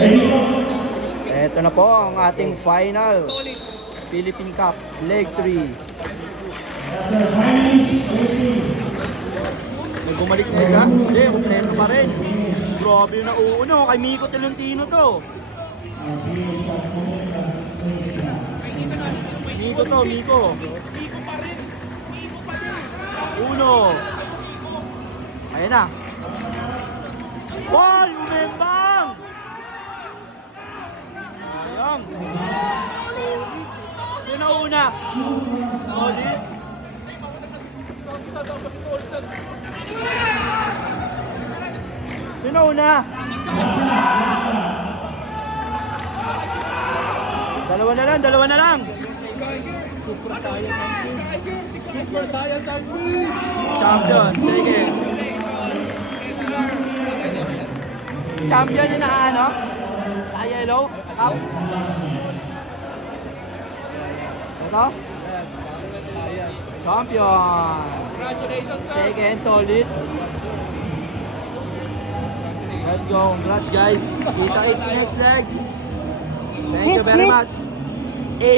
Ito na po ang ating final Philippine Cup Leg 3. May bumalik na isa? Hindi, kumpleto pa rin. Grabe yung nauuno. Kay Miko Tolentino to. Miko to, Miko. Uno. Ayan na. Hoy! Umembang! Ayan. Yun na una. Solid. Sino una? Dalawa na lang, dalawa na lang. Super Saiyan Type B! Champion, sige. Champion yun na ano? Naka-yellow? Out? Ito? Champion! Congratulations, sir! Second, Tolitz. Let's go. Congrats, guys. Kita-kits next leg. Thank you very much. A.